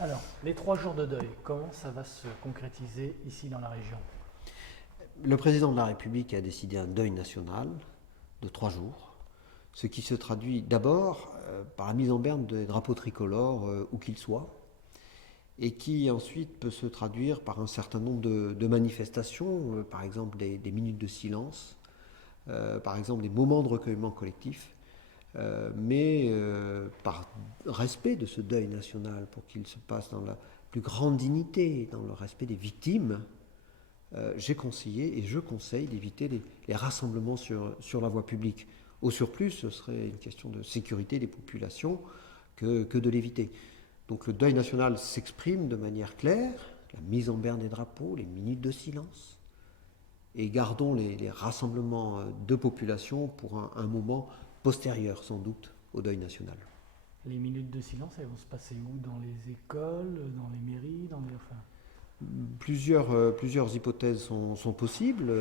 Alors, les 3 jours de deuil, comment ça va se concrétiser ici dans la région? Le président de la République a décidé un deuil national de 3 jours, ce qui se traduit d'abord par la mise en berne des drapeaux tricolores où qu'ils soient, et qui ensuite peut se traduire par un certain nombre de manifestations, par exemple des minutes de silence, par exemple des moments de recueillement collectif, mais par respect de ce deuil national pour qu'il se passe dans la plus grande dignité, dans le respect des victimes. J'ai conseillé et je conseille d'éviter les rassemblements sur la voie publique. Au surplus, ce serait une question de sécurité des populations que de l'éviter. Donc le deuil national s'exprime de manière claire, la mise en berne des drapeaux, les minutes de silence, et gardons les rassemblements de population pour un moment postérieur sans doute au deuil national. Les minutes de silence, elles vont se passer où? Dans les écoles, dans les mairies, enfin, Plusieurs hypothèses sont possibles.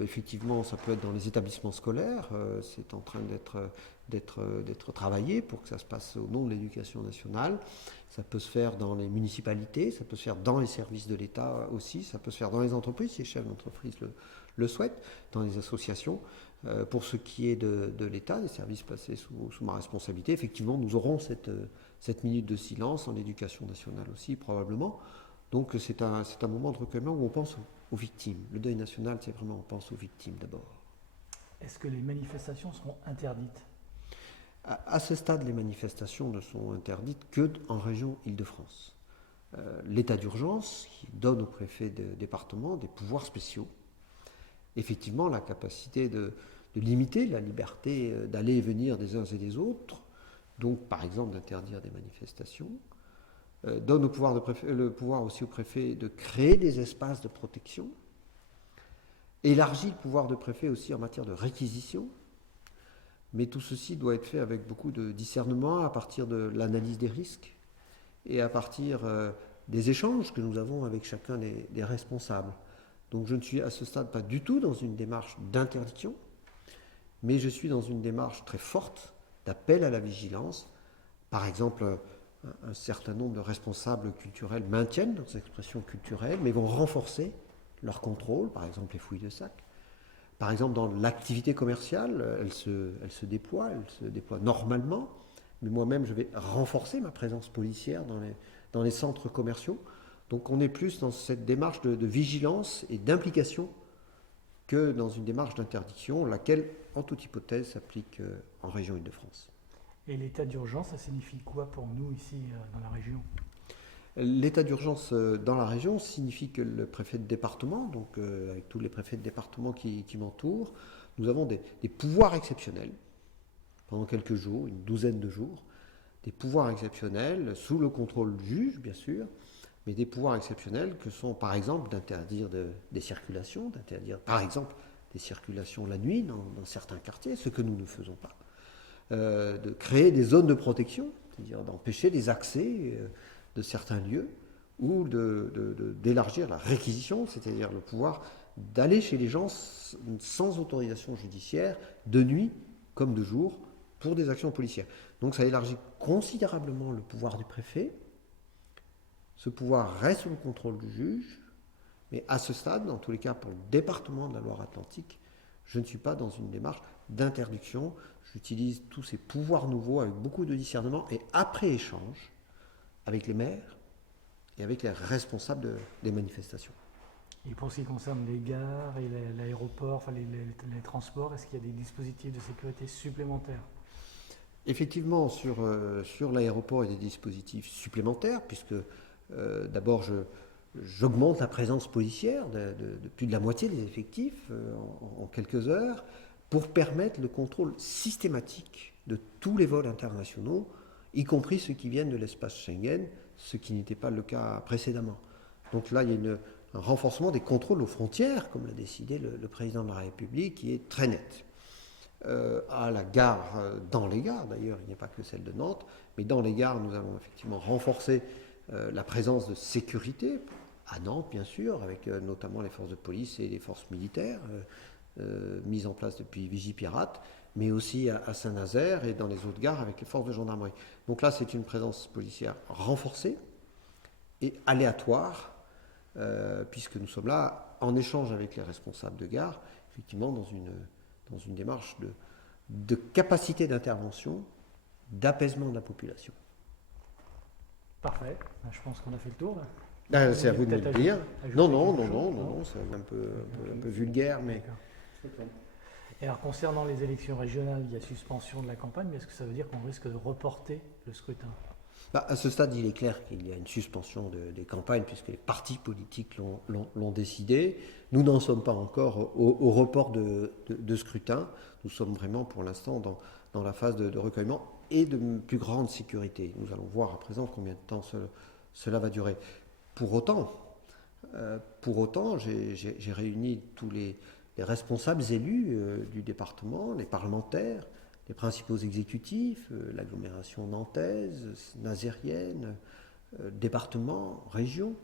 Effectivement, ça peut être dans les établissements scolaires. C'est en train d'être travaillé pour que ça se passe au nom de l'éducation nationale. Ça peut se faire dans les municipalités, ça peut se faire dans les services de l'État aussi, ça peut se faire dans les entreprises, si les chefs d'entreprise le souhaitent, dans les associations. Pour ce qui est de l'État, des services placés sous ma responsabilité, effectivement, nous aurons cette minute de silence en éducation nationale aussi, probablement. Donc c'est un moment de recueillement où on pense aux victimes. Le deuil national, c'est vraiment on pense aux victimes d'abord. est-ce que les manifestations seront interdites? À ce stade, les manifestations ne sont interdites qu'en région Île-de-France. L'état d'urgence qui donne au préfet de département des pouvoirs spéciaux, effectivement la capacité de limiter la liberté d'aller et venir des uns et des autres, donc par exemple d'interdire des manifestations, donne le pouvoir aussi au préfet de créer des espaces de protection, élargit le pouvoir de préfet aussi en matière de réquisition, mais tout ceci doit être fait avec beaucoup de discernement à partir de l'analyse des risques et à partir des échanges que nous avons avec chacun des responsables. Donc je ne suis à ce stade pas du tout dans une démarche d'interdiction, mais je suis dans une démarche très forte d'appel à la vigilance. Par exemple, un certain nombre de responsables culturels maintiennent leurs expressions culturelles, mais vont renforcer leur contrôle, par exemple les fouilles de sacs. Par exemple, dans l'activité commerciale, elle se déploie normalement, mais moi-même, je vais renforcer ma présence policière dans les centres commerciaux. Donc on est plus dans cette démarche de vigilance et d'implication que dans une démarche d'interdiction, laquelle, en toute hypothèse, s'applique en région Île-de-France. Et l'état d'urgence, ça signifie quoi pour nous ici dans la région? L'état d'urgence dans la région signifie que le préfet de département, donc avec tous les préfets de département qui m'entourent, nous avons des pouvoirs exceptionnels pendant quelques jours, une douzaine de jours, des pouvoirs exceptionnels sous le contrôle du juge, bien sûr, mais des pouvoirs exceptionnels que sont par exemple d'interdire des circulations, d'interdire par exemple des circulations la nuit dans certains quartiers, ce que nous ne faisons pas, de créer des zones de protection, c'est-à-dire d'empêcher les accès de certains lieux, ou d'élargir la réquisition, c'est-à-dire le pouvoir d'aller chez les gens sans autorisation judiciaire, de nuit comme de jour, pour des actions policières. Donc ça élargit considérablement le pouvoir du préfet. Ce pouvoir reste sous le contrôle du juge, mais à ce stade, dans tous les cas pour le département de la Loire-Atlantique, je ne suis pas dans une démarche d'interdiction. J'utilise tous ces pouvoirs nouveaux avec beaucoup de discernement et après échange avec les maires et avec les responsables des manifestations. Et pour ce qui concerne les gares et l'aéroport, enfin les transports, est-ce qu'il y a des dispositifs de sécurité supplémentaires? Effectivement, sur l'aéroport, il y a des dispositifs supplémentaires, puisque d'abord, j'augmente la présence policière de plus de la moitié des effectifs en quelques heures, pour permettre le contrôle systématique de tous les vols internationaux, y compris ceux qui viennent de l'espace Schengen, ce qui n'était pas le cas précédemment. Donc là, il y a un renforcement des contrôles aux frontières, comme l'a décidé le président de la République, qui est très net. À la gare, dans les gares d'ailleurs, il n'y a pas que celle de Nantes, mais dans les gares, nous avons effectivement renforcé la présence de sécurité, à Nantes bien sûr, avec notamment les forces de police et les forces militaires mises en place depuis Vigipirate, mais aussi à Saint-Nazaire et dans les autres gares avec les forces de gendarmerie. Donc là, c'est une présence policière renforcée. et aléatoire, puisque nous sommes là en échange avec les responsables de gare, effectivement dans une démarche de capacité d'intervention, d'apaisement de la population. Parfait. Je pense qu'on a fait le tour là. C'est à vous de me le dire. Non, c'est un peu vulgaire, mais... Et alors concernant les élections régionales, il y a suspension de la campagne, mais est-ce que ça veut dire qu'on risque de reporter le scrutin? À ce stade, il est clair qu'il y a une suspension des campagnes, puisque les partis politiques l'ont décidé. Nous n'en sommes pas encore au report de scrutin. Nous sommes vraiment pour l'instant dans la phase de recueillement et de plus grande sécurité. Nous allons voir à présent combien de temps cela va durer. Pour autant, j'ai réuni tous les responsables élus du département, les parlementaires, les principaux exécutifs, l'agglomération nantaise, nazérienne, département, région,